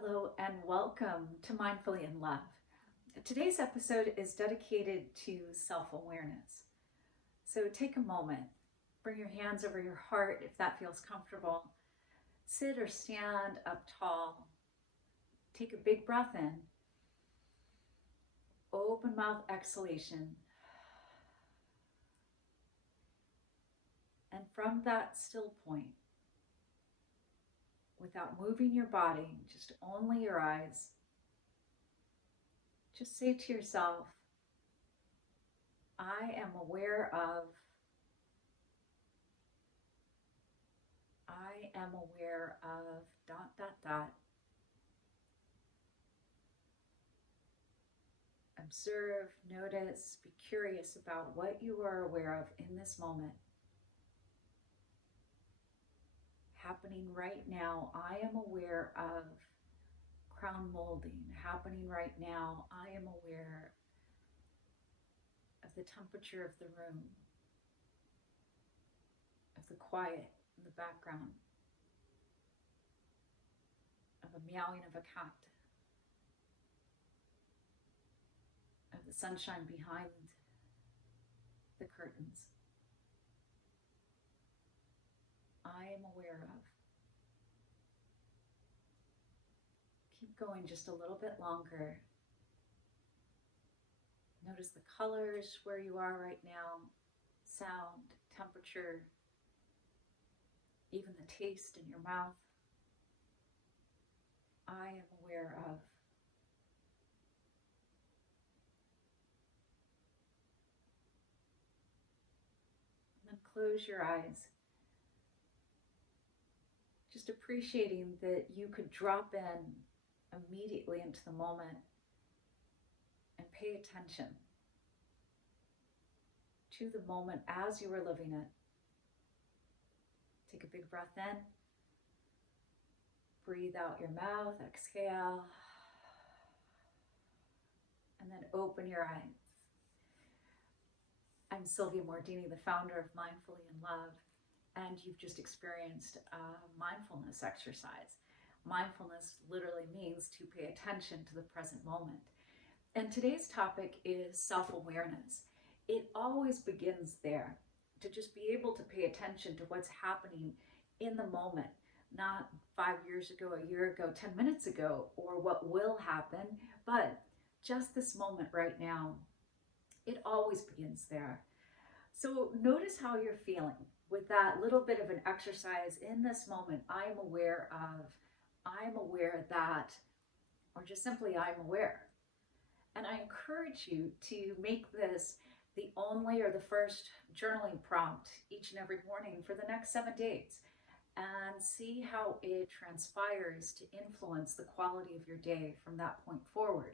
Hello and welcome to Mindfully in Love. Today's episode is dedicated to self-awareness. So take a moment, bring your hands over your heart if that feels comfortable. Sit or stand up tall. Take a big breath in. Open mouth exhalation. And from that still point, without moving your body, just only your eyes, just say to yourself, I am aware of, dot, dot, dot. Observe, notice, be curious about what you are aware of in this moment. Happening right now, I am aware of crown molding. Happening right now, I am aware of the temperature of the room, of the quiet in the background, of the meowing of a cat, of the sunshine behind the curtains. I am aware of. Keep going just a little bit longer. Notice the colors where you are right now, sound, temperature, even the taste in your mouth. I am aware of. And then close your eyes. Just appreciating that you could drop in immediately into the moment and pay attention to the moment as you were living it. Take a big breath in. Breathe out your mouth, exhale, and then open your eyes. I'm Sylvia Mordini, the founder of Mindfully in Love, and you've just experienced a mindfulness exercise. Mindfulness literally means to pay attention to the present moment. And today's topic is self-awareness. It always begins there, to just be able to pay attention to what's happening in the moment, not 5 years ago, a year ago, 10 minutes ago, or what will happen, but just this moment right now. It always begins there. So notice how you're feeling with that little bit of an exercise in this moment. I am aware of, I'm aware that, or just simply I'm aware. And I encourage you to make this the only or the first journaling prompt each and every morning for the next 7 days, and see how it transpires to influence the quality of your day from that point forward.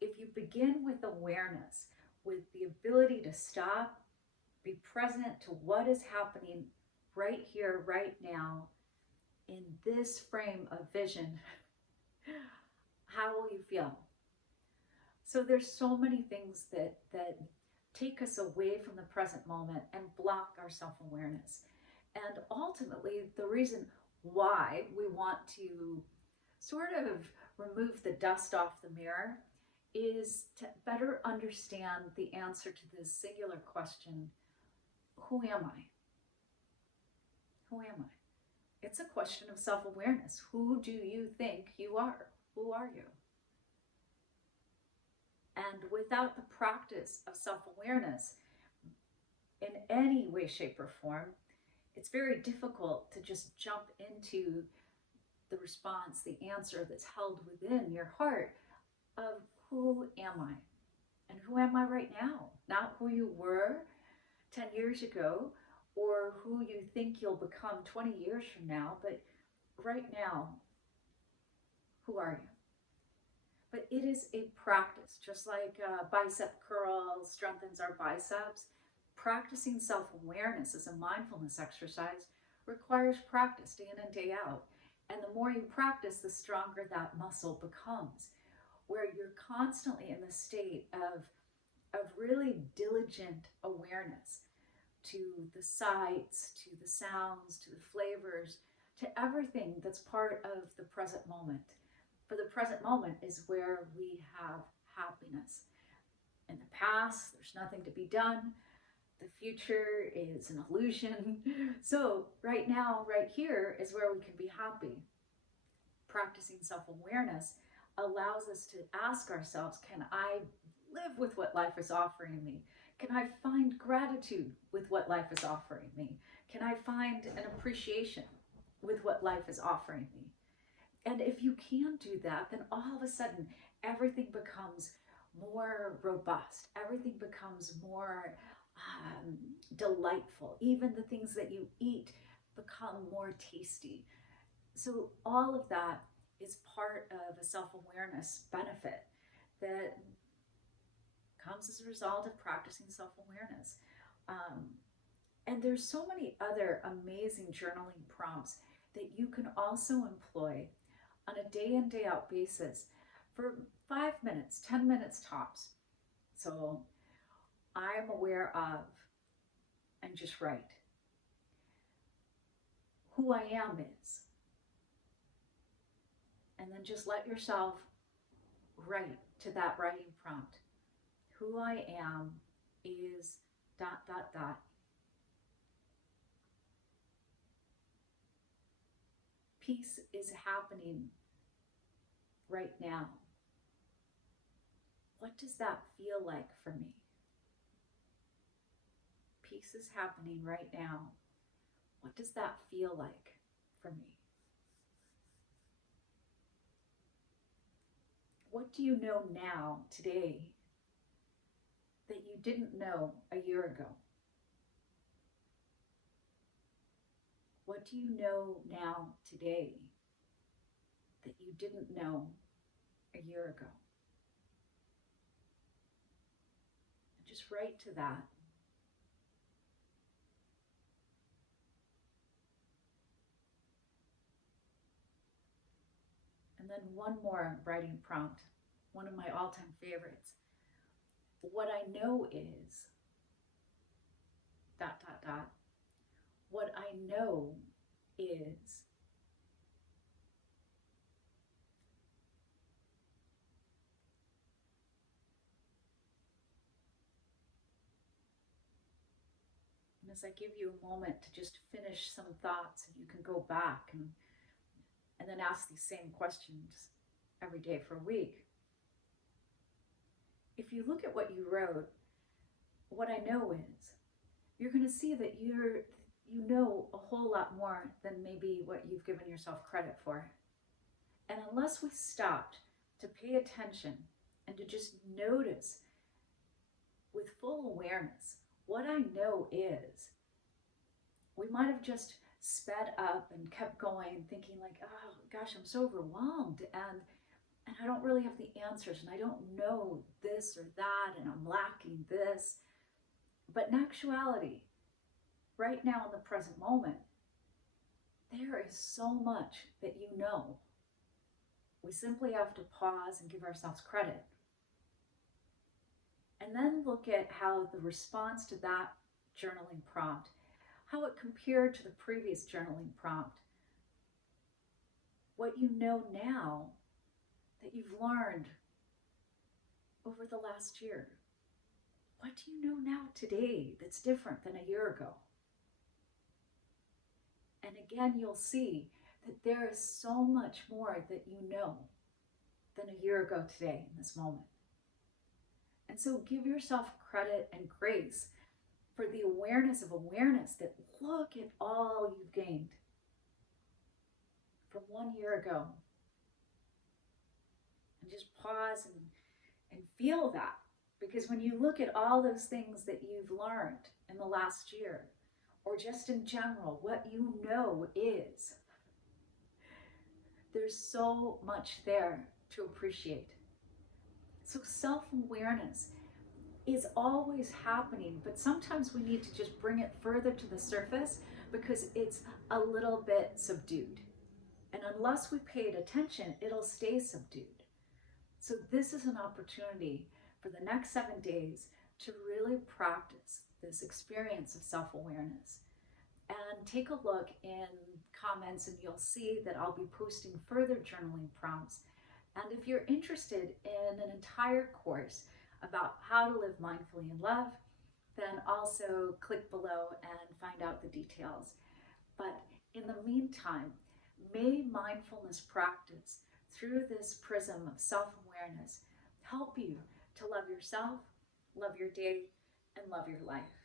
If you begin with awareness, with the ability to stop, be present to what is happening right here, right now, in this frame of vision, how will you feel? So there's so many things that take us away from the present moment and block our self-awareness. And ultimately, the reason why we want to sort of remove the dust off the mirror is to better understand the answer to this singular question: who am I? Who am I? It's a question of self-awareness. Who do you think you are? Who are you? And without the practice of self-awareness in any way, shape, or form, it's very difficult to just jump into the response, the answer that's held within your heart of who am I? And who am I right now? Not who you were 10 years ago or who you think you'll become 20 years from now, but right now, who are you? But it is a practice, just like a bicep curl strengthens our biceps. Practicing self-awareness as a mindfulness exercise requires practice day in and day out. And the more you practice, the stronger that muscle becomes, where you're constantly in the state of really diligent awareness to the sights, to the sounds, to the flavors, to everything that's part of the present moment. For the present moment is where we have happiness. In the past, there's nothing to be done. The future is an illusion. So, right now, right here is where we can be happy. Practicing self awareness allows us to ask ourselves, can I live with what life is offering me? Can I find gratitude with what life is offering me? Can I find an appreciation with what life is offering me? And if you can do that, then all of a sudden everything becomes more robust. Everything becomes more delightful. Even the things that you eat become more tasty. So all of that is part of a self-awareness benefit that comes as a result of practicing self-awareness. And there's so many other amazing journaling prompts that you can also employ on a day in, day out basis for 5 minutes, 10 minutes tops. So I am aware of, and just write. Who I am is. And then just let yourself write to that writing prompt. Who I am is ... Peace is happening right now. What does that feel like for me? Peace is happening right now. What does that feel like for me? What do you know now, today, that you didn't know a year ago? What do you know now, today, that you didn't know a year ago? Just write to that. And then one more writing prompt, one of my all-time favorites. What I know is ... What I know is ... And as I give you a moment to just finish some thoughts, and you can go back and then ask these same questions every day for a week. If you look at what you wrote, what I know is, you're going to see that you know a whole lot more than maybe what you've given yourself credit for. And unless we stopped to pay attention and to just notice with full awareness what I know is, we might have just sped up and kept going, thinking like, oh gosh, I'm so overwhelmed, and I don't really have the answers, and I don't know this or that, and I'm lacking this. But in actuality, right now in the present moment, there is so much that you know. We simply have to pause and give ourselves credit. And then look at how the response to that journaling prompt, how it compared to the previous journaling prompt. What you know now that you've learned over the last year. What do you know now today that's different than a year ago? And again, you'll see that there is so much more that you know than a year ago today in this moment. And so give yourself credit and grace for the awareness of awareness that look at all you've gained from 1 year ago. And just pause and feel that. Because when you look at all those things that you've learned in the last year, or just in general, what you know is, there's so much there to appreciate. So self-awareness is always happening, but sometimes we need to just bring it further to the surface because it's a little bit subdued. And unless we paid attention, it'll stay subdued. So this is an opportunity for the next 7 days to really practice this experience of self-awareness. And take a look in comments and you'll see that I'll be posting further journaling prompts And if you're interested in an entire course about how to live mindfully in love, then also click below and find out the details. But in the meantime, may mindfulness practice through this prism of self-awareness help you to love yourself, love your day, and love your life.